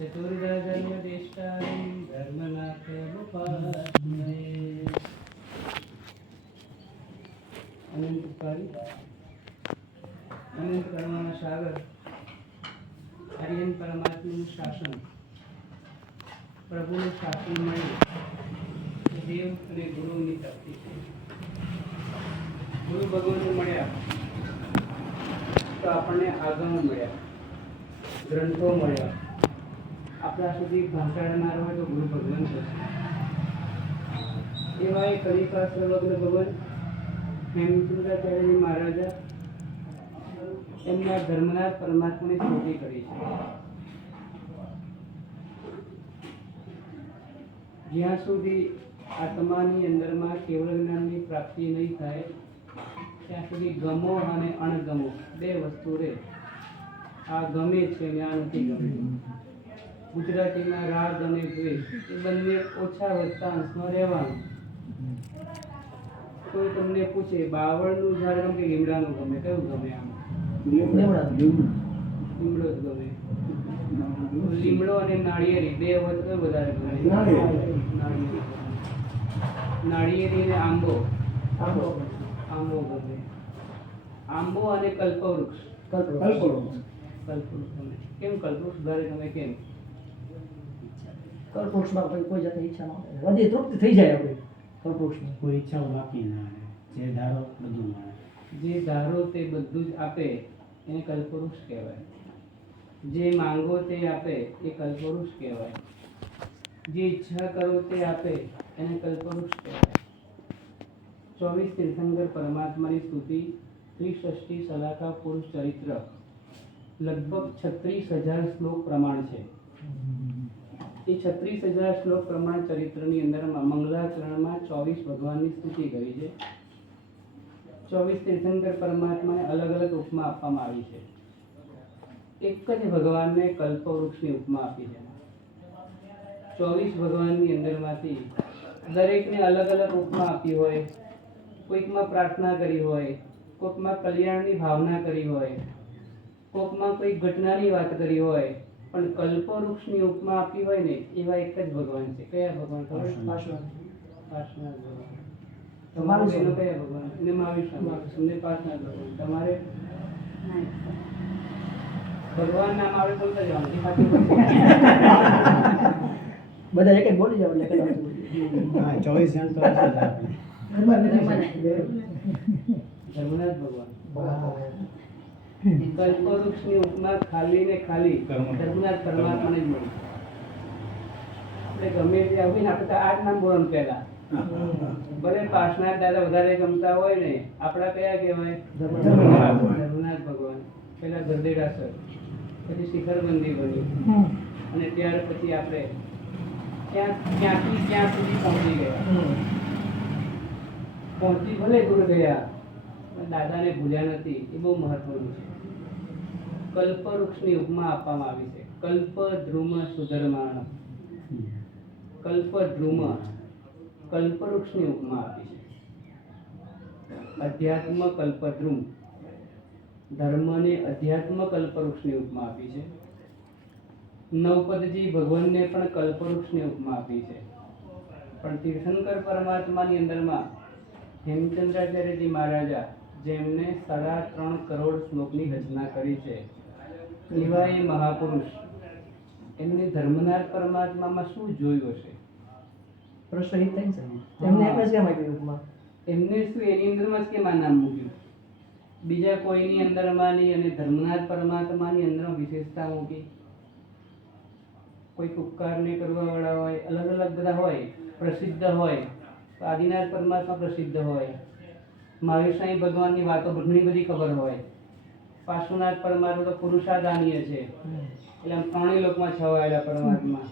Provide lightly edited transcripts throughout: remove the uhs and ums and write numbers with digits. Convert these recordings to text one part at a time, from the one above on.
ચતુર્ધર્મદેષ્ટારિ ધર્મનાથमुपास्महे। અનંત ઉપારી અનંત કર્મના સાગર આર્યન પરમાત્માનું શાસન, પ્રભુનું શાસન મળ્યું દેવ અને ગુરુની પ્રાપ્તિ છે। ગુરુ ભગવાન મળ્યા તો આપણને આગમ મળ્યા, ગ્રંથો મળ્યા, આપણા સુધી પહોંચાડનાર હોય તો ગુરુ ભગવાન છે। એવા એક કલિકા સર્વજ્ઞ ભગવાન હેમચંદ્રાચાર્યજી મહારાજા એમના ધર્મનાથ પરમાત્માની સ્તુતિ કરી છે। જ્યાં સુધી આત્માની અંદરમાં કેવળ જ્ઞાનની પ્રાપ્તિ નહીં થાય ત્યાં સુધી ગમો અને અણગમો બે વસ્તુ રહે। આ ગમે છે ને આ નથી ગમતું। ગુજરાતીમાં રાગ અને દ્વેષ એ બંને ઓછા વધતા અંશમાં રહેવાનું। કોઈ તમને પૂછે બાવળનું ઝાડ ગમે કે લીમડાનું ગમે, કયું ગમે? આમ લીમડો જ ગમે। લીમડો અને નાળિયેરી બે વસ્તુ કયું વધારે ગમે? નાળિયેરી અને આંબો ગમે। આંબો અને કલ્પવૃક્ષ ગમે। કેમ કલ્પવૃક્ષ વધારે ગમે? કેમ? કલ્પવૃક્ષમાં કોઈ જાતની ઈચ્છા ન હોય, હૃદય તૃપ્ત થઈ જાય આપણે કલ્પવૃક્ષમાં। કોઈ ઈચ્છાઓ બાકી ના રહે, જે ધારો બધું મળે। જે ધારો તે બધું જ આપે એને કલ્પવૃક્ષ કહેવાય। જે માંગો તે આપે એ કલ્પવૃક્ષ કહેવાય। જે ઈચ્છા કરો તે આપે એને કલ્પવૃક્ષ કહેવાય। 24 તીર્થંકર પરમાત્માની સ્તુતિ, ત્રિષષ્ટિ સલાકા પુરુષ ચરિત્ર, લગભગ 36,000 શ્લોક પ્રમાણ છે। એ 36,000 શ્લોક પ્રમાણ ચરિત્રની અંદરમાં મંગલાચરણમાં 24 ભગવાનની સ્તુતિ કરી છે। 24 તીર્થંકર પરમાત્માને અલગ અલગ ઉપમા આપવામાં આવી છે। એક જ ભગવાનને કલ્પવૃક્ષની ઉપમા આપી છે। 24 ભગવાનની અંદરમાંથી દરેકને અલગ અલગ ઉપમા આપી હોય। કોઈકમાં પ્રાર્થના કરી હોય, કોઈકમાં કલ્યાણની ભાવના કરી હોય, કોઈકમાં કોઈ ઘટનાની વાત કરી હોય, પણ કલ્પવૃક્ષની ઉપમા આપી હોય ને એવા એક જ ભગવાન છે। કયા ભગવાન? પાર્શ્વનાથ ભગવાન। તમારે બેનો કયા ભગવાન? એને મહાવિષ્ણુ, તમને પાર્શ્વનાથ ભગવાન। તમારે ભગવાન નામ આવડે બોલતા જવાનું, બધા એક એક બોલી જાવ એટલે હા 24 જણ તો ધર્મનાથ ભગવાન। કલ્પવૃક્ષની ઉપમા ખાલી ને ખાલી ધર્મનાથ પરમાત્માને જ મળી। આપણે ગમે તે આવીને આપણે આ જ નામ બોલવાનું પહેલા, ભલે પાર્શ્વનાથ દાદા વધારે ગમતા હોય ને, આપણા કયા કહેવાય? ધર્મનાથ ભગવાન। પહેલા ગરદેડાસર, પછી શિખરબંધી બની, અને ત્યાર પછી આપણે ક્યાંથી ક્યાં સુધી પહોંચી ગયા। પહોંચી ભલે દૂર ગયા પણ દાદાને ભૂલ્યા નથી, એ બહુ મહત્વનું છે। કલ્પવૃક્ષની ઉપમા આપવામાં આવી છે। કલ્પદ્રુમ સુધર્માણ, કલ્પદ્રુમ કલ્પવૃક્ષની ઉપમા આપી છે। અધ્યાત્મ કલ્પદ્રુમ, ધર્મને અધ્યાત્મ કલ્પવૃક્ષની ઉપમા આપી છે। નવપદજી ભગવાનને પણ કલ્પવૃક્ષની ઉપમા આપી છે। પણ તીર્થંકર પરમાત્માની અંદરમાં હેમચંદ્રાચાર્યજી મહારાજા, જેમને 3.5 કરોડ શ્લોકની રચના કરી છે, એવા એ મહાપુરુષ, એમને ધર્મનાથ પરમાત્મામાં શું જોયું હશે? પ્રશ્ન હિત થાય છે એમને એક જ કેમ આપ્યું ઉપમા? એમને શું એની અંદરમાં જ કેમ આ નામ મૂક્યું? બીજા કોઈની અંદરમાંની અને ધર્મનાથ પરમાત્માની અંદરમાં વિશેષતા મૂકી? કોઈ ઉપકારને કરવા વાળા હોય, અલગ અલગ બધા હોય, પ્રસિદ્ધ હોય તો આદિનાથ પરમાત્મા પ્રસિદ્ધ હોય, મહાવીર સ્વામી ભગવાનની વાતો ઘણી બધી ખબર હોય, પાર્શ્વનાથ પરમાત્મા તો પુરુષાદાનીય છે, એટલે આમ ત્રણેય લોકમાં છવાયેલા પરમાત્મા,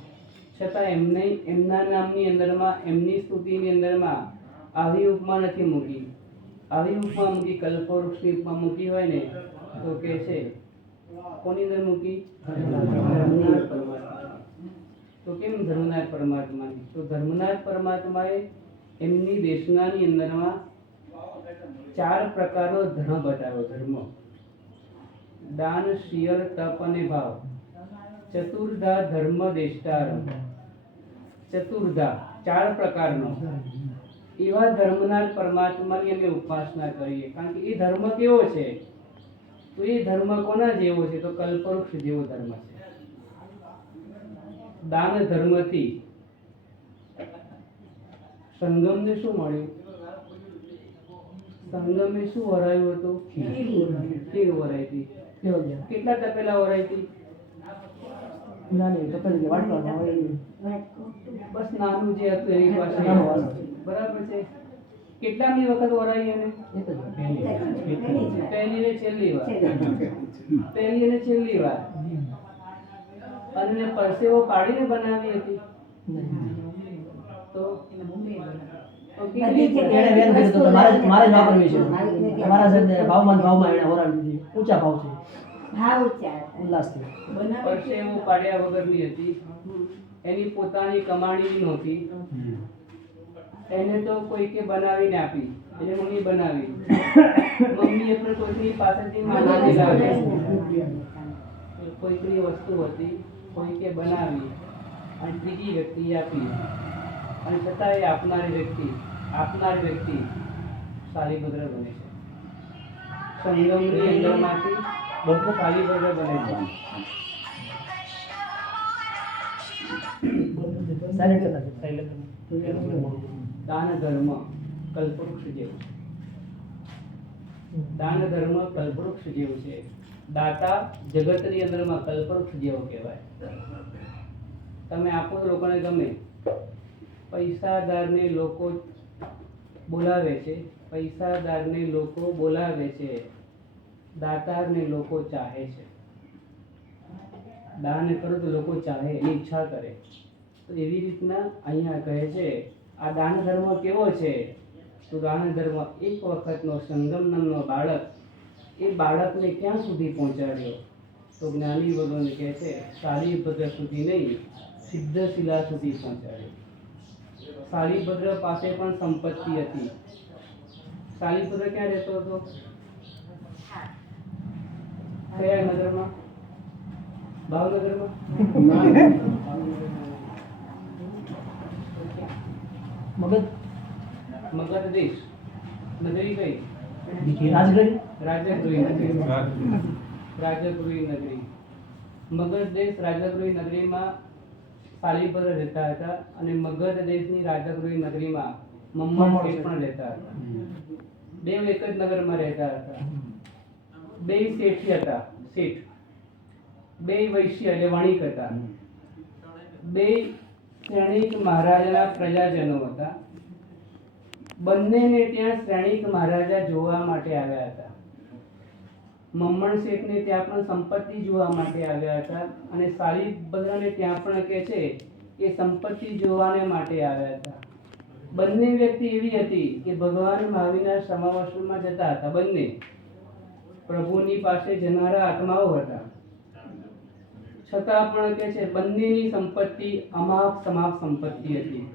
છતાં એમને એમના નામની અંદરમાં, એમની સ્તુતિની અંદરમાં આવી ઉપમા નથી મૂકી। આવી ઉપમા મૂકી, કલ્પવૃક્ષની ઉપમા મૂકી હોય ને તો કે છે કોની અંદર મૂકી? ધર્મનાથ પરમાત્મા। તો કેમ ધર્મનાથ પરમાત્માની? તો ધર્મનાથ પરમાત્માએ એમની દેશનાની અંદરમાં 4 પ્રકારનો ધર્મ બતાવ્યો। ધર્મ દાન, શિયર, તપ અને ભાવ। ચતુર્ધા ધર્મ દેષ્ટારમ. ચતુર્ધા 4 પ્રકારનો એવા ધર્મના પરમાત્માની અમે ઉપાસના કરીએ. કારણ કે એ ધર્મ કેવો છે? તો એ ધર્મ કોના જેવો છે? તો કલ્પવૃક્ષ જેવો ધર્મ છે. દાન ધર્મથી સંગમને શું મળ્યું? સંગમે શું વરાયું હતું? ખીર વરાઈ હતી. કેવો ગયા કેટલા તપેલા વરાઈ હતી? ના નહીં તો પેલી વાટવાનો હોય એ. બસ નાનું જે હતું એની પાસે. નાનું વાસણ. બરાબર છે. કેટલામી વખત વરાઈ એને? એક જ વાર. પહેલી ને છેલ્લી વાર. પહેલી અને છેલ્લી વાર. અને એને પરસેવો પાડીને બનાવી હતી. તો એણે વેન કર્યું હતું કે મારે જ વાપરવી છે. મારા સાથે ભાવમાં એણે હોરાવી દીધી. ઊંચા ભાવ છે. ઉલ્લાસથી. પરસેવો પાડ્યા વગરની હતી. એની પોતાની કમાણી નહોતી. એને તો કોઈકે બનાવીને આપી. એને મમ્મી બનાવી. મમ્મીએ પણ કોઈની પાસેથી માંગીને લાવી. કોઈકની વસ્તુ હતી, કોઈકે બનાવી અને ત્રીજી વ્યક્તિએ આપી. અને છતાં એ આપનાર વ્યક્તિ શાલીભદ્ર બને છે. સંગમની અંદરમાંથી શાલીભદ્ર બને છે. સાયલેન્ટ કરતા છે. દાન ધર્મ કલ્પવૃક્ષ જેવું છે. દાન ધર્મ કલ્પવૃક્ષ જેવું છે. દાતા જગતની અંદરમાં કલ્પવૃક્ષ જેવો કહેવાય. તમે આપો તો લોકોને ગમે. પૈસાદારને લોકો બોલાવે છે. પૈસાદારને લોકો બોલાવે છે. દાતારને લોકો ચાહે છે. દાન કરો તો લોકો ચાહે, એની ઈચ્છા કરે. તો એવી રીતના અહીંયા કહે છે આ દાન ધર્મ કેવો છે? તો દાન ધર્મ એક વખતનો સંગમ નામનો બાળક, એ બાળકને ક્યાં સુધી પહોંચાડ્યો? તો જ્ઞાની ભગવાન કહે છે શાલીભદ્ર સુધી નહીં, સિદ્ધશિલા સુધી પહોંચાડ્યો. શાલીભદ્ર પાસે પણ સંપત્તિ હતી. શાલીભદ્ર ક્યાં રહેતો હતો? કયા નગરમાં? ભાવનગરમાં? મગધ મગધ દેશ નગરી કઈ? રાજગઢ. રાજગૃહી નગરી. રાજગૃહી નગરી. મગધ દેશ રાજગૃહી નગરીમાં શાલીભદ્ર રહેતા હતા. અને મગધ દેશની રાજગૃહી નગરીમાં મમ્મણ શેઠ પણ રહેતા હતા. બે એક જ નગરમાં રહેતા હતા. બે શેઠી હતા. શેઠ બે વૈશ્ય એટલે વણિક હતા. બે શ્રેણિક મહારાજાના પ્રજાજનો હતા. બંનેને ત્યાં શ્રેણિક મહારાજા જોવા માટે આવ્યા હતા. મમ્મણ શેઠને ત્યાં પણ સંપત્તિ જોવા માટે આવ્યા હતા. અને શાલીભદ્રને ત્યાં પણ કે છે એ સંપત્તિ જોવાને માટે આવ્યા હતા. બંને વ્યક્તિ એવી હતી કે ભગવાન મહાવીરના સમાવેશમાં જતા હતા. બંને પ્રભુની પાસે જનારા આત્માઓ હતા. છતાં પણ કે છે બંનેની સંપત્તિ અમાપ સમાપ સંપત્તિ હતી.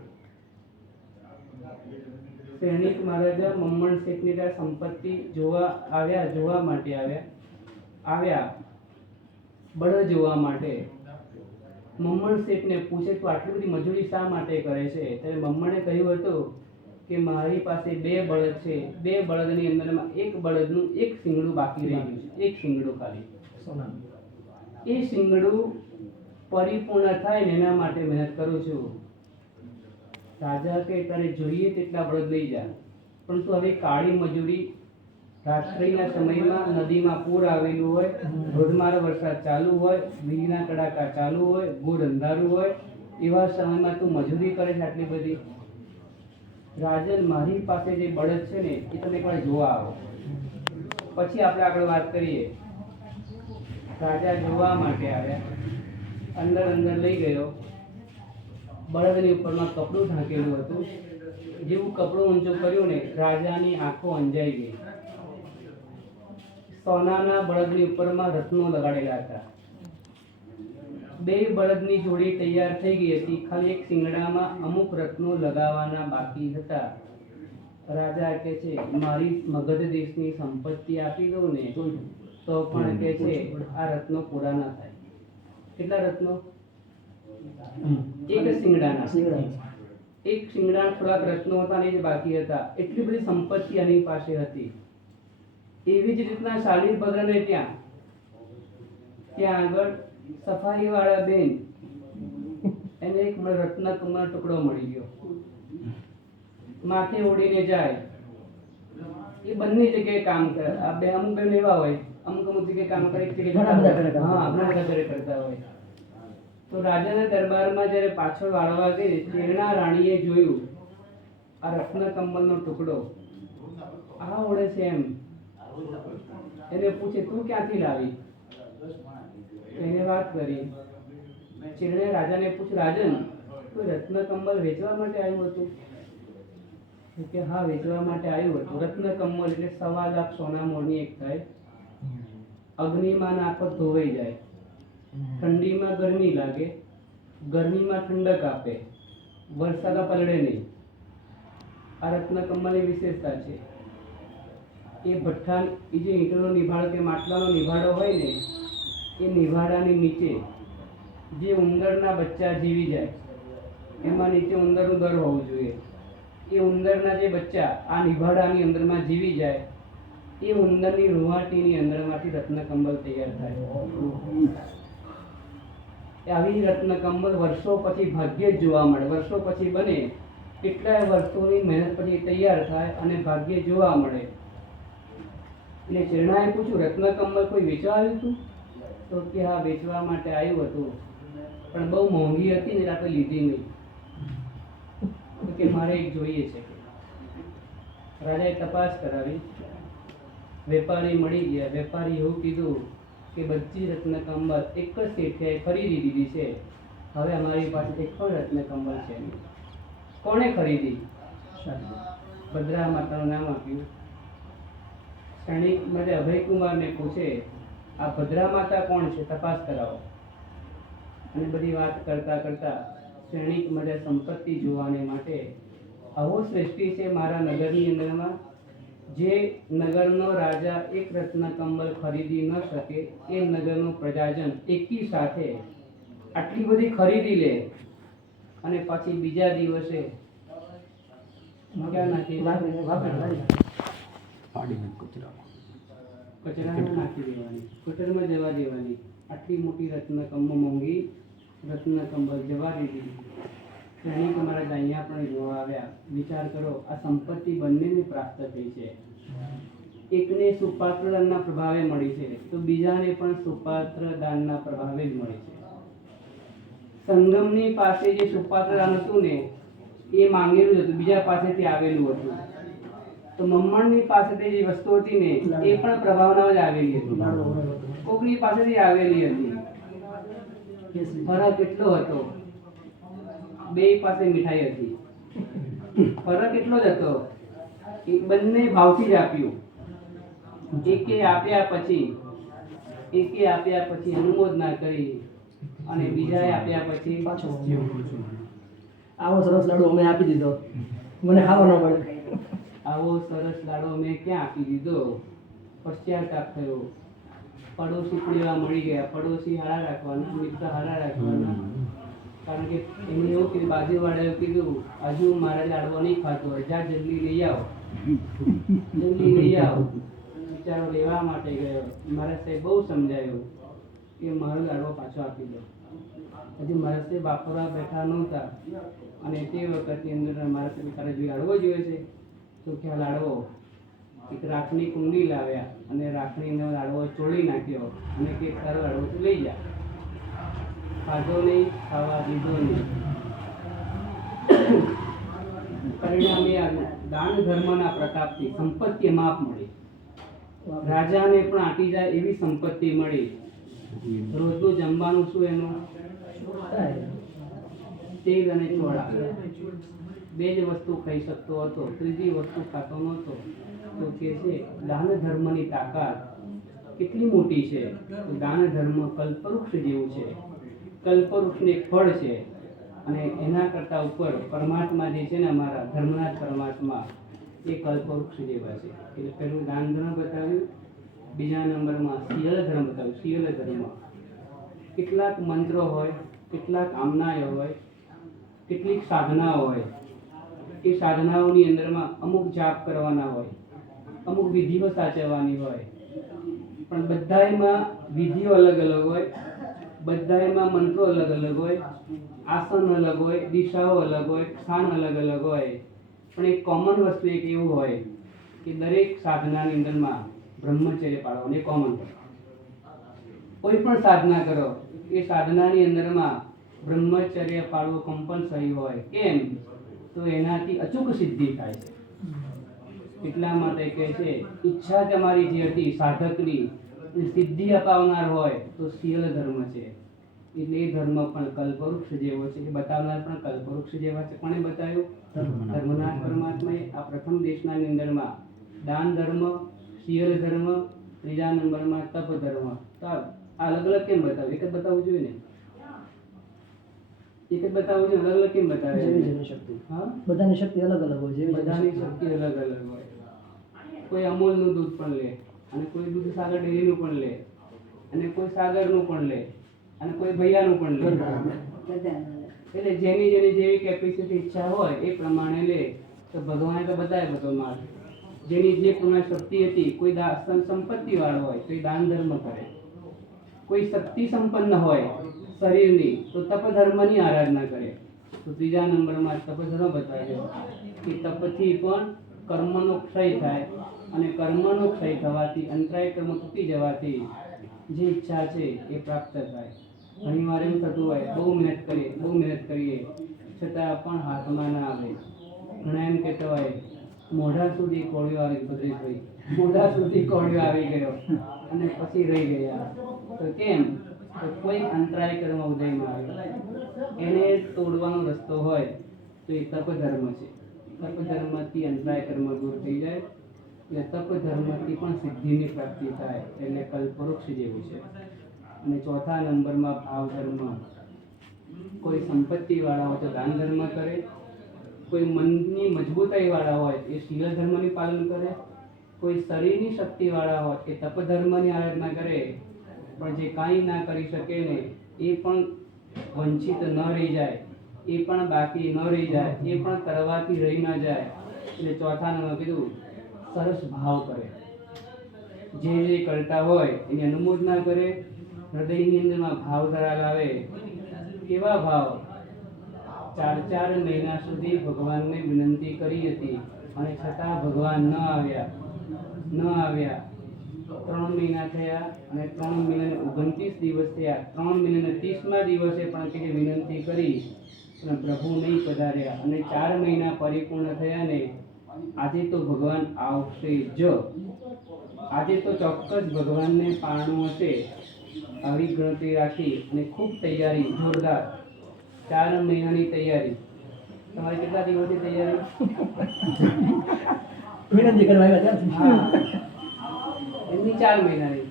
શ્રેણિક મહારાજા મમ્મણ શેઠની ત્યાં સંપત્તિ જોવા માટે આવ્યા બળદ જોવા માટે. મમ્મણ શેઠને પૂછે તો આટલી બધી મજૂરી શા માટે કરે છે? ત્યારે મમ્મણે કહ્યું હતું કે મારી પાસે 2 બળદ છે. 2 બળદની અંદરમાં એક બળદનું એક શિંગડું બાકી રહી ગયું છે. એક શિંગડું ખાલી. એ શિંગડું પરિપૂર્ણ થાય ને એના માટે મહેનત કરું છું. રાજા કે તારે જોઈએ તેટલા બળદ લઈ જા, પરંતુ હવે કાળી મજૂરી, રાત્રિના સમયમાં નદીમાં પૂર આવેલું હોય, ધોધમાર વરસાદ ચાલુ હોય, વીજળીના કડાકા ચાલુ હોય, ઘોર અંધારું હોય, એવા સમયમાં તું મજૂરી કરે છે આટલી બધી? રાજન, મારી પાસે જે બળદ છે ને એ તમે એકવાર જોવા આવો, પછી આપણે આગળ વાત કરીએ. રાજા જોવા માટે આવ્યા. અંદર લઈ ગયો. બળદની ઉપરમાં કપડું ઢાંકેલું હતું. જેવું કપડું ઊંચું કર્યું ને, રાજાની આંખો અંજાઈ ગઈ. સોનાના બળદની ઉપરમાં રત્નો લગાડેલા હતા. 2 બળદની જોડી તૈયાર થઈ ગઈ હતી. ખાલી એક શિંગડામાં અમુક રત્નો લગાવવાના બાકી હતા. રાજા કહે છે મારી મગધ દેશની સંપત્તિ આપી દઉં ને તો પણ કહે છે આ રત્નો પૂરા ના થાય. કેટલા રત્નો? એક શિંગડાના. એક શિંગડાના થોડાક રત્નો હતા અને એ જ બાકી હતા. એટલી બધી સંપત્તિ આની પાસે હતી. એવી જ રીતના શાલીભદ્રને ત્યાં આગળ સફાઈ વાળા બેન એને એક રત્ન કમળનો ટુકડો મળી ગયો. માથે ઓઢીને જાય. એ બંને જગ્યાએ કામ કરે. આ બે અમુક બેન એવા હોય, અમુક જગ્યાએ કામ કરે, એક જગ્યાએ ઘણા બધા ઘરે કરતા હોય. તો રાજાના દરબારમાં જ્યારે પાછળ વાળવા ગઈ, તેના રાણીએ જોયું આ રત્ન કમળનો ટુકડો આ ઓળે છે એમ. એને પૂછે, તું ક્યાંથી લાવી? એને વાત કરી. ચીરણે રાજાને પૂછ, રાજન કોઈ રત્ન કમળ વેચવા માટે આવ્યું હતું? કે હા, વેચવા માટે આવ્યું હતું. રત્ન કમળ એટલે 1.25 લાખ સોના મોરની એક થાય. અગ્નિમાં નાખો ધોવાઈ જાય, ઠંડીમાં ગરમી લાગે, ગરમીમાં ઠંડક આપે, વરસાદ પલળે નહીં. આ રત્ન કમળની વિશેષતા છે. એ ભઠ્ઠા, એ જે ઈંટનો નિભાડો કે માટલાનો નિભાડો હોય ને, એ નિભાડાની નીચે જે ઉંદરના બચ્ચા જીવી જાય, એમાં નીચે ઉંદરનું દર હોવું જોઈએ. એ ઉંદરના જે બચ્ચા આ નિભાડાની અંદરમાં જીવી જાય, એ ઉંદરની રૂંવાટીની અંદરમાંથી રત્નકંબલ તૈયાર થાય. આવી રત્નકંબલ વર્ષો પછી ભાગ્યે જ જોવા મળે. વર્ષો પછી બને, કેટલાય વર્ષોની મહેનત પછી તૈયાર થાય અને ભાગ્યે જોવા મળે. એટલે ચરણાએ પૂછ્યું, રત્નકંબલ કોઈ વેચવા આવ્યું હતું? તો કે હા, વેચવા માટે આવ્યું હતું, પણ બહુ મોંઘી હતી ને આપણે લીધી નહીં. તો કે મારે એક જોઈએ છે. રાજાએ તપાસ કરાવી, વેપારી મળી ગયા. વેપારી એવું કીધું કે બધી રત્નકંબલ એક જ શેઠિયાએ ખરીદી દીધી છે. હવે અમારી પાસે એક પણ રત્નકંબલ છે નહીં. કોણે ખરીદી? ભદ્રા માતાનું નામ આપ્યું. સૈનિક માટે અભયકુમારને પૂછે, આ ભદ્રા માતા કોણ છે? તપાસ કરાવો. અને બધી વાત કરતા કરતા સૈનિક માટે સંપત્તિ જોવાને માટે આવો શ્રેષ્ઠી છે મારા નગરની અંદરમાં, જે નગરનો રાજા એક રત્નકંબલ ખરીદી ન શકે, એ નગરનો પ્રજાજન એકી સાથે આટલી બધી ખરીદી લે અને પછી બીજા દિવસે કચરામાં નાખી દેવાની, ગટરમાં જવા દેવાની. આટલી મોટી રત્નકંબલ, મોંઘી રત્નકંબલ જવા દીધી. સૈનિક અમારા અહીંયા પણ જોવા આવ્યા. વિચાર કરો, આ સંપત્તિ બંનેને પ્રાપ્ત થઈ છે. એકને સુપાત્ર દાનના પ્રભાવે મળી છે, તો બીજાને પણ સુપાત્ર દાનના પ્રભાવે જ મળી છે. સંગમની પાસે જે સુપાત્ર દાન હતું ને, એ માંગેલું હતું, બીજા પાસેથી આવેલું હતું. તો મમ્મણની પાસેથી જે વસ્તુ હતી ને, એ પણ પ્રભાવના જ આવેલી હતી, કોકની પાસેથી આવેલી હતી. ફરક એટલો હતો, બે પાસે મીઠાઈ હતી. ફરક એટલો જ હતો, બંને ભાવથી જ આપ્યું. એકે આપ્યા પછી અનુમોદના કરી અને બીજાએ આપ્યા પછી પાછો આવો સરસ લાડુ અમે આપી દીધો, મને ખાવા ન મળે. આવો સરસ લાડો મેં ક્યાં આપી દીધો? પશ્ચાતાપ થયો. પડોશી પણ એવા મળી ગયા. પડોશી હારા રાખવાના, મિત્ર હારા રાખવાના. કારણ કે એમને એવું કીધું, બાજુવાળાએ એવું કીધું, હજુ મારા લાડવો નહીં ખાતો હોય, જા જલ્દી લઈ આવો, જલ્દી લઈ આવો. બિચારો લેવા માટે ગયો. મારા સાહેબ બહુ સમજાયું કે મારો લાડવો પાછો આપી દો. હજુ મારા સાહેબ વાપરવા બેઠા નહોતા અને તે વખતની અંદર મારા સાહેબ તારે જો લાડવો જોઈએ છે, તો કે આ લાડવો એક રાખની કુંડી લાવ્યા અને રાખણીનો લાડવો ચોળી નાખ્યો અને કે તારો લાડવો તું લઈ જા. ખાધો નહીં, ખાવા દીધો નહીં. પરિણામે દાન ધર્મના પ્રતાપથી સંપત્તિ માપ મળી. રાજાને પણ આટી જાય એવી સંપત્તિ મળી. રોજનું જમવાનું શું એનું? તેલ અને ચોળા, બે જ વસ્તુ ખાઈ શકતો હતો, ત્રીજી વસ્તુ ખાતો નહોતો. તો કે છે દાન ધર્મની તાકાત કેટલી મોટી છે. તો દાન ધર્મ કલ્પવૃક્ષ જેવું છે. કલ્પવૃક્ષનું એક ફળ છે અને એના કરતાં ઉપર પરમાત્મા જે છે ને, અમારા ધર્મના જ પરમાત્મા, એ કલ્પવૃક્ષ જેવા છે. એટલે પહેલું દાન ધર્મ બતાવ્યું, બીજા નંબરમાં શીલ ધર્મ બતાવ્યું. શીલ ધર્મ કેટલાક મંત્રો હોય, કેટલાક આમનાઓ હોય, કેટલીક સાધનાઓ હોય. એ સાધનાઓની અંદરમાં અમુક જાપ કરવાના હોય, અમુક વિધિઓ સાચવવાની હોય, પણ બધાયમાં વિધિઓ અલગ અલગ હોય, બધાયમાં મંત્રો અલગ અલગ હોય, આસન અલગ હોય, દિશાઓ અલગ હોય, સ્થાન અલગ અલગ હોય. પણ એક કોમન વસ્તુ એક એવું હોય કે દરેક સાધનાની અંદરમાં બ્રહ્મચર્ય પાળવાનું એ કોમન. કોઈ પણ સાધના કરો એ સાધનાની અંદરમાં બ્રહ્મચર્ય પાળવું કમ્પલસરી હોય. કેમ? તો એનાથી અચૂક સિદ્ધિ થાય છે. એટલા માટે કહે છે ઈચ્છા તમારી જે હતી સાધકની સિદ્ધિ અપાવનાર હોય તો શીલ ધર્મ છે. એટલે એ ધર્મ પણ કલ્પવૃક્ષ જેવો છે. એ બતાવનાર પણ કલ્પવૃક્ષ જેવા છે. કોણે બતાવ્યું? ધર્મનાથ પરમાત્માએ. આ પ્રથમ દેશનાની અંદરમાં દાન ધર્મ, શીલ ધર્મ, ત્રીજા નંબરમાં તપ ધર્મ. તો આ અલગ અલગ કેમ બતાવ્યું? એક જ બતાવવું જોઈએ ને? એક જ બતાવવું જોઈએ. અલગ અલગ કેમ બતાવે? જેવી શક્તિ. હા, બધાની શક્તિ અલગ અલગ હોય. જેવી બધાની શક્તિ અલગ અલગ હોય. કોઈ અમૂલનું દૂધ પણ લે, અને કોઈ દૂધ સાગર ડેરીનું પણ લે, અને કોઈ સાગરનું પણ લે, અને કોઈ ભૈયાનું પણ લે. એટલે જેની જેવી કેપેસિટી ઈચ્છા હોય એ પ્રમાણે લે. તો ભગવાને તો બતાવે બધો માર્ગ. જેની જે પ્રમાણે શક્તિ હતી, કોઈ સંપત્તિ વાળો હોય તો એ દાન ધર્મ કરે, કોઈ શક્તિ સંપન્ન હોય શરીરની તો તપ ધર્મની આરાધના કરે. તો ત્રીજા નંબરમાં તપ ધર્મ બતાવ્યો કે તપથી પણ કર્મનો ક્ષય થાય, અને કર્મનો ક્ષય થવાથી અંતરાય કર્મ તૂટી જવાથી જે ઈચ્છા છે એ પ્રાપ્ત થાય. ઘણી વાર એવું થતું હોય બહુ મહેનત કરીએ છતાં પણ હાથમાં ના આવે. ઘણા એમ કહેતા હોય મોઢા સુધી કોળિયો આવી ભદ્રેશભાઈ, મોઢા સુધી કોળિયો આવી ગયો અને પછી રહી ગયા. તો કેમ? તો કોઈ અંતરાય કર્મ ઉદયમાં આવે, એને તોડવાનો રસ્તો હોય તો એ તપ ધર્મ છે. તપ ધર્મથી અંતરાય કર્મ દૂર થઈ જાય. એટલે તપ ધર્મથી પણ સિદ્ધિની પ્રાપ્તિ થાય. એટલે કલ્પવૃક્ષ જેવું છે. અને ચોથા નંબરમાં ભાવ ધર્મ. કોઈ સંપત્તિ વાળા હોય તો દાન ધર્મ કરે, કોઈ મનની મજબૂતાઈ વાળા હોય એ શીલ ધર્મની પાલન કરે, કોઈ શરીરની શક્તિ વાળા હોય એ તપ ધર્મની આરાધના કરે. પણ જે કાંઈ ના કરી શકે ને એ પણ વંચિત ન રહી જાય, એ પણ બાકી ન રહી જાય, એ પણ કરવાથી રહી ના જાય. એટલે ચોથા નંબર કીધું સરસ ભાવ કરે. જે કરતા હોય એની અનુમોદના કરે, હૃદયની અંદરમાં ભાવ ધરા લાવે. કેવા ભાવ? 4 મહિના સુધી ભગવાનને વિનંતી કરી હતી અને છતાં ભગવાન ન આવ્યા. 3 મહિના થયા અને 3 મહિના 29 દિવસ થયા. 3 મહિના 30મા દિવસે પણ તે વિનંતી કરી અને પ્રભુ નહીં પધાર્યા. અને 4 મહિના પરિપૂર્ણ થયા ને આજે તો ભગવાન આવશે જ. આજે તો ચોક્કસ ભગવાનને પારણું હશે. આવી ગણતરી રાખી અને ખૂબ તૈયારી જોરદાર. 4 મહિનાની તૈયારી. તમારે કેટલા દિવસની તૈયારી? વિનંતી કરવા આવ્યા ત્યારથી. હા, એમની 4 મહિનાની.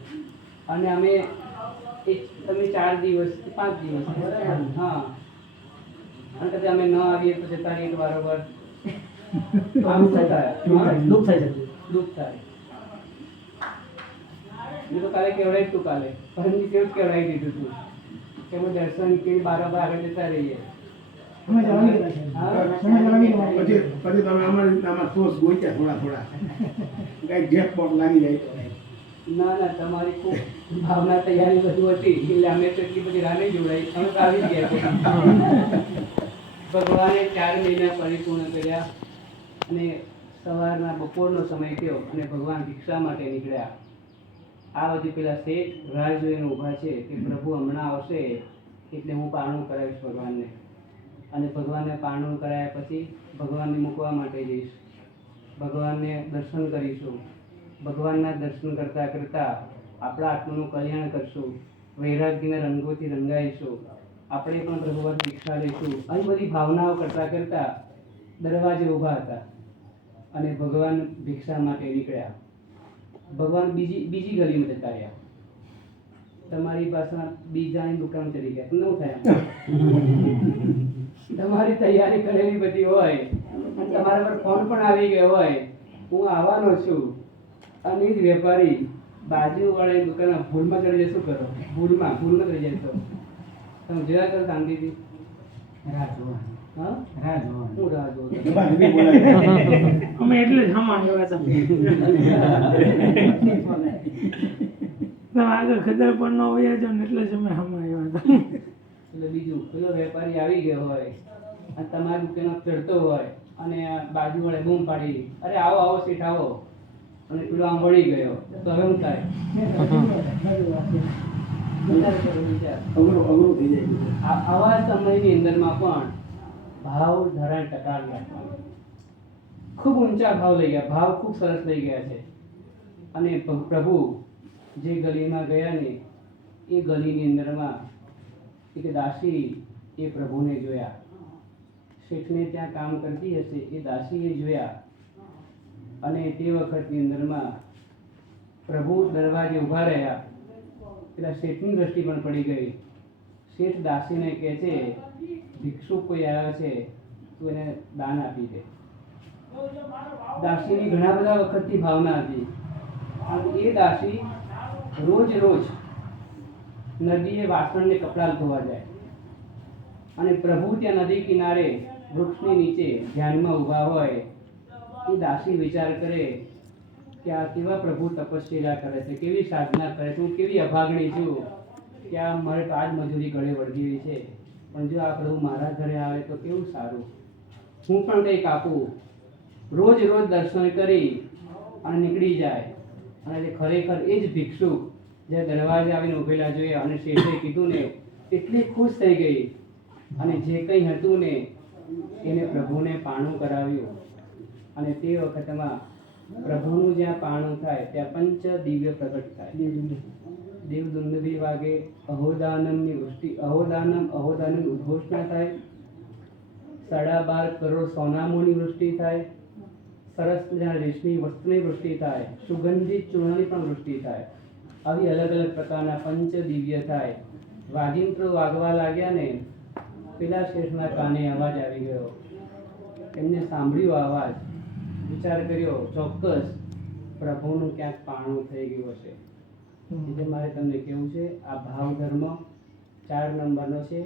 અને અમે તમે 4 દિવસ 5 દિવસ. હા, અને કદાચ અમે ન આવીએ તો જતા રહીએ તો બરાબર આમ થાય. દુઃખ થાય છે. દુઃખ થાય. મેં તો કાલે કેવડાવી તું, કાલે પરમની કેવું કેવડાવી દીધું તું કે અમે દર્શન કરી બરાબર આગળ જતા રહીએ. પછી તમે અમારી આમાં સોસ ગોચ્યા થોડા કઈ ગેપ બોટ લાગી જાય. ના, તમારી ખૂબ ભાવના તૈયારી બધું હતી એટલે અમે તો એટલી બધી રાહ નહીં જોડાઈ. અમે તો આવી જ ગયા. ભગવાને 4 મહિના પરિપૂર્ણ કર્યા અને સવારના બપોરનો સમય થયો અને ભગવાન ભિક્ષા માટે નીકળ્યા. આ બધી પેલા શેઠ રાહ જોઈને ઊભા છે કે પ્રભુ હમણાં આવશે એટલે હું પારણું કરાવીશ ભગવાનને. અને ભગવાનને પારણું કરાયા પછી ભગવાનને મૂકવા માટે જઈશ, ભગવાનને દર્શન કરીશું. ભગવાનના દર્શન કરતાં કરતાં આપણા આત્માનું કલ્યાણ કરશું, વૈરાગ્યના રંગોથી રંગાઈશું, આપણે પણ પ્રભુ પાસે ભિક્ષા લઈશું. આવી બધી ભાવનાઓ કરતાં કરતાં દરવાજે ઊભા હતા અને ભગવાન ભિક્ષા માટે નીકળ્યા. ભગવાન બીજી ગલીમાં જતા રહ્યા. તમારી પાસે બીજાની દુકાન ચડી ગયા. ન થાય. તમારી તૈયારી કરેલી બધી હોય અને તમારા પર ફોન પણ આવી ગયો હોય હું આવવાનો છું, અને જ વેપારી બાજુ વાળા દુકાનમાં ભૂલમાં ચડી જાય. શું કરો? ભૂલમાં ચડી જાય તો તમે જોયા કરો શાંતિથી? રાહ જોવાની. હા, રાહ જોવાની. હું રાહ જોઉં છું. એમાં બી બોલાવે. અમે એટલે જ હમા આવ્યા હતા. તમે આગળ ખબર પણ ન હોય છો ને એટલે જ અમે હમા આવ્યા હતા. એટલે બીજું પેલો વેપારી આવી ગયો હોય અને તમારી દુકાન ચડતો હોય અને આ બાજુ વાળે બૂમ પાડી, અરે આવો આવો શેઠ આવો, અને પેલો આમ વળી ગયો, તો હવે શું થાય? વિચાર કરો, વિચાર. અઘરું થઈ જાય. આવા સમયની અંદરમાં પણ ભાવ ધરાણ ટકાવી રાખવાનો. ખૂબ ઊંચા ભાવ લઈ ગયા, ભાવ ખૂબ સરસ લઈ ગયા છે. અને પ્રભુ જે ગલીમાં ગયા ને એ ગલીની અંદરમાં એક દાસી એ પ્રભુને જોયા. શેઠને ત્યાં કામ કરતી હશે એ દાસીએ જોયા, અને તે વખતની અંદરમાં પ્રભુ દરવાજે ઊભા રહ્યા. પેલા શેઠની દ્રષ્ટિ પણ પડી ગઈ. શેઠ દાસીને કહે છે, ભિક્ષુક કોઈ આવ્યો છે, તું એને દાન આપી દે. દાસીની ઘણા બધા વખતથી ભાવના હતી, અને એ દાસી રોજ રોજ નદીએ વાસણને કપડાં ધોવા જાય, અને પ્રભુ ત્યાં નદી કિનારે વૃક્ષની નીચે ધ્યાનમાં ઊભા હોય. એ દાસી વિચાર કરે કે આ કેવા પ્રભુ તપસ્યા કરે છે, કેવી સાધના કરે છે, હું કેવી અભાગણી છું કે આ મારે તો આજ મજૂરી ગળે વળગી છે, પણ જો આ પ્રભુ મારા ઘરે આવે તો કેવું સારું, હું પણ કંઈક આપું. રોજ રોજ દર્શન કરી અને નીકળી જાય. અને જે ખરેખર એ જ ભિક્ષુક જે દરવાજે આવીને ઊભેલા જોયા અને શેઠે કીધું ને એટલી ખુશ થઈ ગઈ, અને જે કંઈ હતું ને એને પ્રભુને પાણું કરાવ્યું. અને તે વખતમાં પ્રભુનું જ્યાં પાણું થાય ત્યાં પંચ દિવ્ય પ્રગટ થાય. દેવદુંદુભી વાગે, અહોદાનમની વૃષ્ટિ, અહોદાનમ ઉદ્ઘોષણા થાય, 12.5 કરોડ સોનામોની વૃષ્ટિ થાય, સરસ મજાના રેશમી વસ્ત્રની વૃષ્ટિ થાય, સુગંધિત ચૂર્ણની પણ વૃષ્ટિ થાય. આવી અલગ અલગ પ્રકારના પંચ દિવ્ય થાય. વાજિંત્રો વાગવા લાગ્યા ને પેલા શેઠના કાને અવાજ આવી ગયો. એમને સાંભળ્યો અવાજ, વિચાર કર્યો ચોક્કસ પ્રભુનું ક્યાંક પાણું થઈ ગયું હશે. એટલે મારે તમને કેવું છે, આ ભાવ ધર્મ 4 નંબરનો છે.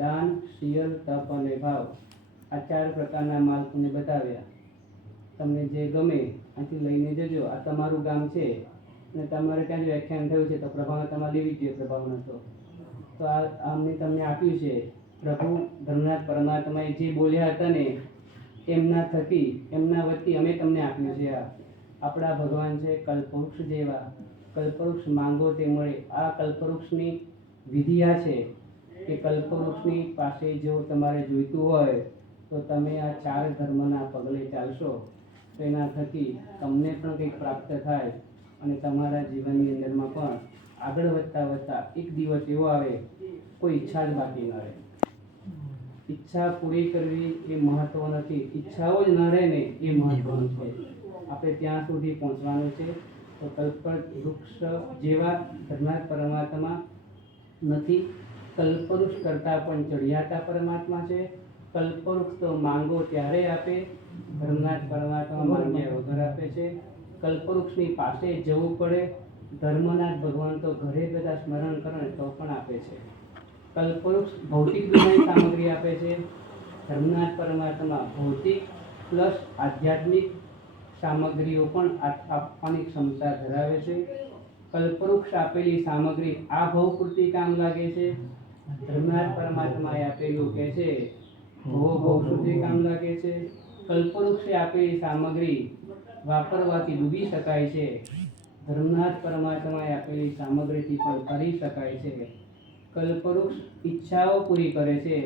દાન, શિયલ, તપ અને ભાવ, આ 4 પ્રકારના માલ તમને બતાવ્યા. તમને જે ગમે આથી લઈને જજો. આ તમારું ગામ છે અને તમારે ત્યાં જે વ્યાખ્યાન થયું છે તો પ્રભાવના તમારે લેવી જોઈએ. પ્રભાવના તો આ અમને તમને આપ્યું છે. પ્રભુ ધર્મનાથ પરમાત્માએ જે બોલ્યા હતા ને એમના થકી, એમના વતી અમે તમને આપ્યું છે. આ આપણા ભગવાન છે કલ્પવૃક્ષ જેવા. કલ્પવૃક્ષ માંગો તે મળે. આ કલ્પવૃક્ષની વિધિ આ છે કે કલ્પવૃક્ષની પાસે જો તમારે જોઈતું હોય તો તમે આ 4 ધર્મના પગલે ચાલશો તો એના થકી તમને પણ કંઈક પ્રાપ્ત થાય, અને તમારા જીવનની અંદરમાં પણ આગળ વધતા વધતા એક દિવસ એવો આવે કોઈ ઈચ્છા જ બાકી ન રહે. ઈચ્છા પૂરી કરવી એ મહત્વ નથી, ઈચ્છાઓ જ ન રહે ને એ મહત્વનું છે. આપણે ત્યાં સુધી પહોંચવાનું છે. તો કલ્પવૃક્ષ જેવા ધર્મનાથ પરમાત્મા નથી, કલ્પવૃક્ષ કરતાં પણ ચડિયાતા પરમાત્મા છે. કલ્પવૃક્ષ તો માંગો ત્યારે આપે, ધર્મનાથ પરમાત્મા માંગ્યા વગર આપે છે. કલ્પવૃક્ષની પાસે જવું પડે, ધર્મનાથ ભગવાન તો ઘરે બધા સ્મરણ કરે તો પણ આપે છે. કલ્પવૃક્ષ ભૌતિક દુનિયાની સામગ્રી આપે છે, ધર્મનાથ પરમાત્મા ભૌતિક પ્લસ આધ્યાત્મિક સામગ્રીઓ પણ આપવાની ક્ષમતા ધરાવે છે. કલ્પવૃક્ષ આપેલી સામગ્રી આ ભવ પૂરતી કામ લાગે છે, ધર્મનાથ પરમાત્માએ આપેલું કહે છે ભવ સુધી કામ લાગે છે. કલ્પવૃક્ષે આપેલી સામગ્રી વાપરવાથી ડૂબી શકાય છે, ધર્મનાથ પરમાત્માએ આપેલી સામગ્રીથી પણ કરી શકાય છે. કલ્પવૃક્ષ ઈચ્છાઓ પૂરી કરે છે,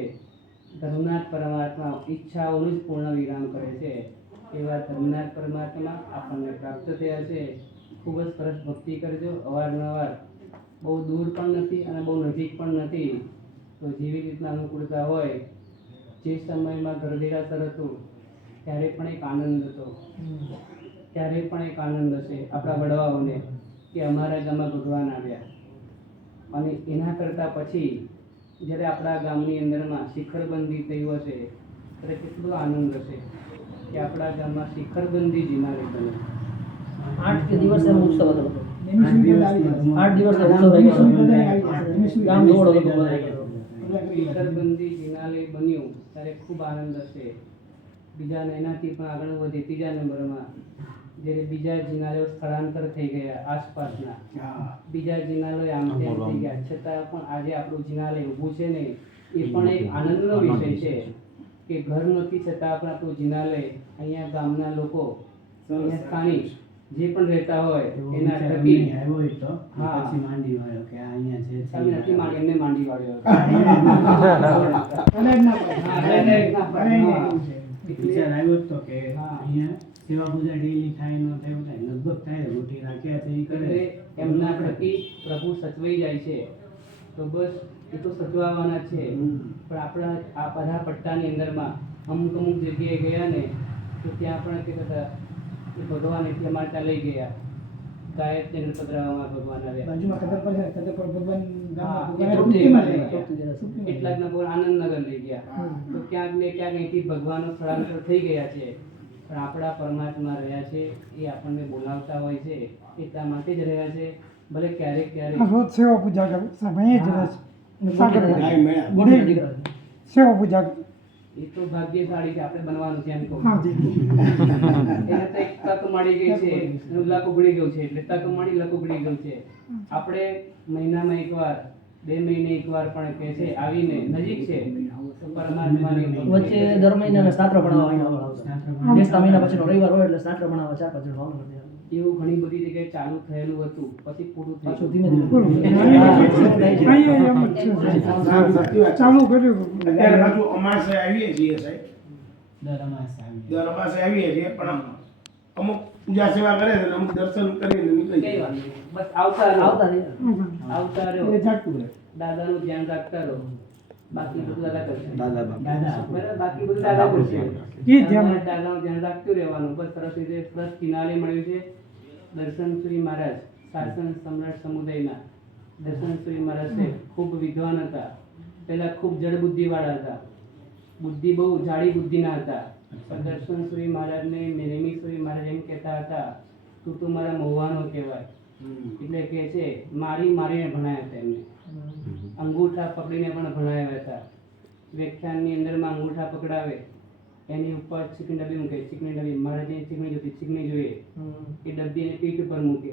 ધર્મનાથ પરમાત્મા ઈચ્છાઓનું જ પૂર્ણ વિરામ કરે છે. એવા ધર્મનાથ પરમાત્મા આપણને પ્રાપ્ત થયા છે. ખૂબ જ સરસ ભક્તિ કરજો અવારનવાર. બહુ દૂર પણ નથી અને બહુ નજીક પણ નથી. તો જેવી રીતના અનુકૂળતા હોય, જે સમયમાં ગરદેરાસર હતું ત્યારે પણ એક આનંદ હતો, ત્યારે પણ એક આનંદ હશે આપણા વડવાઓને કે અમારા ગામમાં ભગવાન આવ્યા. અને એના કરતાં પછી જ્યારે આપણા ગામની અંદરમાં શિખરબંધી થયું હશે ત્યારે કેટલો આનંદ હશે કે આપણા ગામમાં શિખરબંધી જીનારે બને. 8 દિવસનો ઉત્સવ હતો. 8 દિવસનો ઉત્સવ રહી ગયો. ગામ દોડ હતો. ભીતરબંધી જિનાલય બન્યું ત્યારે ખૂબ આનંદ હશે. બીજાને એનાથી પણ આગળ વધે ત્રીજા નંબરમાં જ્યારે બીજા જિનાલયો સ્થળાંતર થઈ ગયા આસપાસના, બીજા જિનાલયો આમ તેમ થઈ ગયા, છતાં પણ આજે આપણું જિનાલય ઊભું છે ને એ પણ એક આનંદનો વિષય છે કે ઘર નથી છતાં પણ આપણું જિનાલય અહીંયા ગામના લોકો અહીંયા સ્થાનિક જે પણ રહેતા હોય એના થકી હા માંડી વાળો કે આ અહીંયા છે તમે નથી માંડી એમને માંડી વાળ્યો વિચાર આવ્યો જ તો કે હા. અહીંયા સેવા પૂજા ડેલી થાય ન થાય એવું થાય લગભગ થાય રોટી રાખ્યા છે એ કરે એટલે એમના થકી પ્રભુ સચવાઈ જાય છે તો બસ એ તો સચવાવાના છે. પણ આપણા આ બધા પટ્ટાની અંદરમાં અમુક અમુક જગ્યાએ ગયા ને તો ત્યાં પણ કે બધા એ ભગવાન એટલે અમારે ત્યાં લઈ ગયા ગાયત્રી નગર પધરાવવામાં ભગવાન આવ્યા. બાજુમાં કદરપર છે, કદરપર ભગવાન હા, ગામમાં એ ભગવાન તૃપ્તિમાં તૃપ્તિમાં લઈ લઈ ગયા. ગયા. કેટલાકના ભગવાન આનંદનગર લઈ ગયા. તો ક્યાંક ને ક્યાંક અહીંથી ભગવાનનો સ્થળાંતર થઈ ગયા છે. પણ આપણા પરમાત્મા રહ્યા છે એ આપણને બોલાવતા હોય છે એટલા માટે જ રહ્યા છે. ભલે ક્યારેક ક્યારેક રોજ સેવા પૂજા કરે સમયે જ હા. રસ સાગર ગાય મળ્યા. મોટી દીકરા છે. સેવા પૂજા કરે. એ તો ભાગ્યશાળી છે આપણે બનવાનું છે એમ કહું. હા જી એને તો એક તક મળી ગઈ છે એનું લક ઉગડી ગયું છે એટલે તક મળી લક ઉગડી ગયું છે. આપણે મહિનામાં એકવાર 2 મહિને એકવાર પણ કે છે આવીને નજીક છે તો પરમાત્માની વચ્ચે દર મહિને અમે શાસ્ત્ર ભણાવવા અહીંયા આવતા. બેસતા મહિના પછીનો રવિવાર હોય એટલે શાસ્ત્ર ભણાવવા 4-5 જણ આવવાનું હતું. એવું ઘણી બધી જગ્યાએ ચાલુ થયેલું હતું પછી પૂરું થઈ પાછું ગયું. ધીમે ધીમે અહીંયા એમ જ છે. સાચી વાત. ચાલુ કર્યું અત્યારે પાછું અમાસે આવીએ છીએ સાહેબ, દર અમાસ આવી દર અમાસે આવીએ છીએ પણ અમુક પૂજા સેવા કરે છે અને અમુક દર્શન કરીને નીકળી કઈ જાય. વાત નહીં. બસ આવતા રહો. આવતા રહ્યા. આવતા રહો. એટલે જાગતું રહે. દાદાનું ધ્યાન રાખતા રહો. બાકી બધું દાદા કરશે. દાદા બરાબર? બાકી બધું દાદા કરશે. એ ધ્યાન તમારે દાદાનું ધ્યાન રાખતું રહેવાનું. બસ સરસ રીતે સરસ કિનારે મળ્યું છે. દર્શન શ્રી મહારાજ શાસન સમ્રાટ સમુદાયના દર્શન શ્રી મહારાજ છે ખૂબ વિદ્વાન હતા. પહેલા ખૂબ જડ બુદ્ધિ વાળા હતા. બુદ્ધિ બહુ જાડી બુદ્ધિના હતા. પણ દર્શન શ્રી મહારાજને નેમી શ્રી મહારાજ એમ કહેતા હતા તું તો મારા મહુવાનો કહેવાય. એટલે કે છે મારીને ભણાયા હતા એમને. અંગૂઠા પકડીને પણ ભણાવ્યા હતા. વ્યાખ્યાનની અંદરમાં અંગૂઠા પકડાવે એની ઉપર ચીકણી ડબ્બી મૂકે. ચીકણી ડબ્બી મહારાજે ચીકણી જોતી ચીકણી જોઈએ એ ડબ્બીને પીઠ ઉપર મૂકે.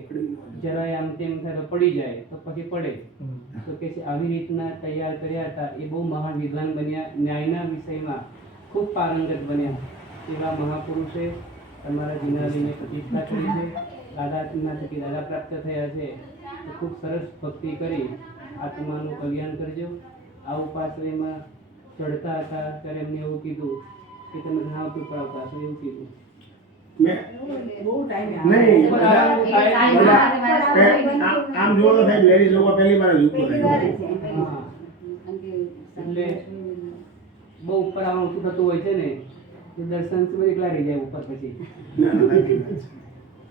જરાય આમ તેમ થાય તો પડી જાય તો પછી પડે. તો કે છે આવી રીતના તૈયાર કર્યા હતા. એ બહુ મહાન વિદ્વાન બન્યા. ન્યાયના વિષયમાં ખૂબ પારંગત બન્યા. એવા મહાપુરુષે તમારા જિનાલયને પ્રતિષ્ઠા કરી છે. દાદાના થકી દાદા પ્રાપ્ત થયા છે. તો ખૂબ સરસ ભક્તિ કરી આત્માનું કલ્યાણ કરજો. આ ઉપાશ્રયમાં ચડતા હતા ત્યારે એમને એવું કીધું કે તમે ઘણા ઉપર આવતા હશો એવું કીધું. મેં નહીં આમ જોવો તો સાહેબ લેડીઝ લોકો પહેલી વાર જ ઉપર આવ્યા. હા. એટલે બહુ ઉપર આવવાનું શું થતું હોય છે ને કે દર્શન સુધી એકલા રહી જાય ઉપર પછી. ના, ના, સાચી વાત છે.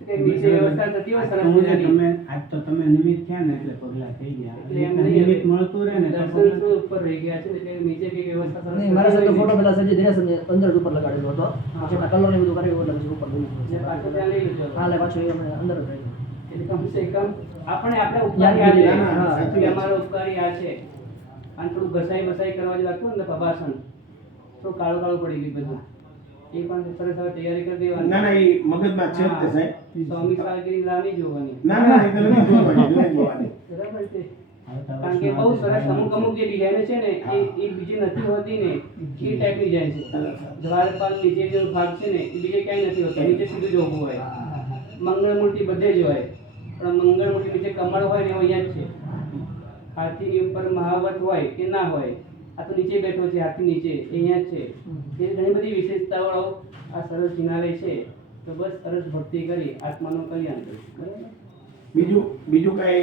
કે નીચે વ્યવસ્થા થતી હોય સરસ તમે મજાની. આજ તો તમે નિમિત્ત થયા ને એટલે પગલા થઈ ગયા એટલે એમ એટલે નહીં નિમિત્ત મળતું રહે ને તો દર્શન પગલાં- તો ઉપર રહી ગયા છે એટલે નીચે કઈ વ્યવસ્થા સરસ નહીં, મારા સાથે થતી ફોટો હોય પેલા સંજય દિનેશ અંદર જ ઉપર લગાડેલો હતો. હા. પછી કલર ને બધું કર્યું એટલે પછી ઉપર ને પાછો ત્યાં લઈ લીધો. હા એટલે પાછું એ અમે અંદર જ રહી. એટલે કમસે કમ આપણે આપણા યાદ ઉપકારી કરી આ લે. છે. હા, સાચી કે વાત છે. અમારો ઉપકારી આ છે. અને થોડું ઘસાઈ બસાઈ કરવા જે લાગતું ને પભાસન તો કાળું કાળું પડી ગયું બધું. એ પણ સરસ હવે તૈયારી કરી દેવાની. ના ના એ મગજમાં છે જ તે સાહેબ. સ્વામી સાલગીરી રાહ નહીં જોવાની. ના ના એ તો નથી જોવાની, નથી જોવાની. બરાબર છે. આવતા કારણ કે બહુ સરસ વર્ષમાં અમુક જે ડિઝાઇન છે ને એ બીજી નથી હોતી ને એ ટાઈપની ડિઝાઇન છે. દ્વારપાલ નીચે જે ભાગ છે ને એ બીજે ક્યાંય નથી હોતો. નીચે સીધું જ ઊભું હોય. મંગળમૂર્તિ બધે જ હોય પણ મંગળમૂર્તિ નીચે કમળ હોય ને એ અહીંયા જ છે. હાથીની ઉપર મહાવત હોય કે ના હોય આ તો નીચે બેઠો છે હાથી નીચે એ અહીંયા જ છે. એ ઘણી બધી વિશેષતાવાળો આ સરસ જિનાલય છે. તો બસ સરસ ભક્તિ કરી આત્માનું કલ્યાણ કર્યું. બરાબર. બીજું કાંઈ